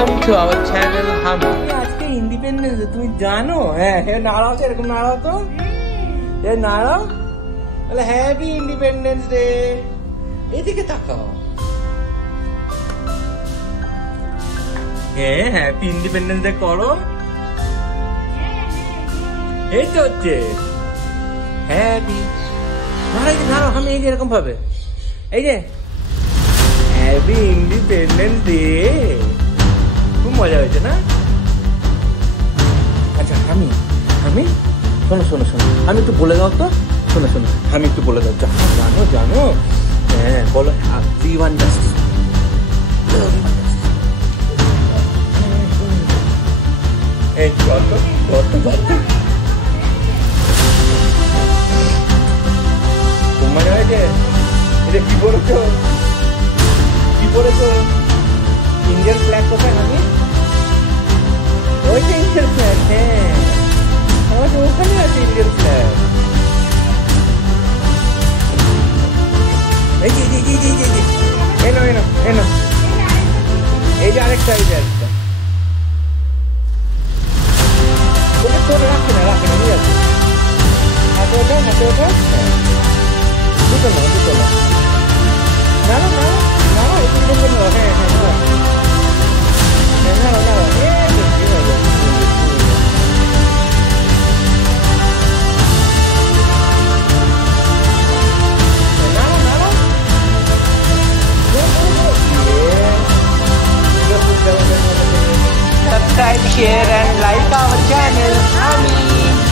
Welcome to our channel Hami. আজকে independence day তুমি জানো? হ্যাঁ হ্যাঁ, নাড়াও তো, এরকম নাড়াও তো, এ নাড়াও, তাহলে হ্যাপি ইন্ডিপেন্ডেন্স ডে। এদিকে তাকাও। হ্যাঁ, হ্যাপি ইন্ডিপেন্ডেন্স ডে করো। এই তো হচ্ছে হ্যাপি। নাড়াও, আমি এই যে এরকম ভাবে, এই যে হ্যাপি ইন্ডিপেন্ডেন্স ডে। খুব মজা হয়েছে না? আচ্ছা আমি শোনো আমি একটু বলে দাও তো। শোনো আমি একটু বলে দাও। জানো হ্যাঁ বলো, হ্যাপি ওয়ান জাস্ট। এই কত মজা হয়েছে। এটা কি বলেছো? ইন্ডিয়ান ফ্ল্যাগ কোথায়? আমি ওই যে ইন্ডিয়ান ফ্ল্যাগ। হ্যাঁ, আমার ওখানে আছে ইন্ডিয়ান ফ্ল্যাগ। এই যে এনো এই যে আরেকটা, এই যে আরেকটা। ওটা তোর রাখে না নিয়ে আছে। হাতে ওঠা দুটো না না, হ্যাঁ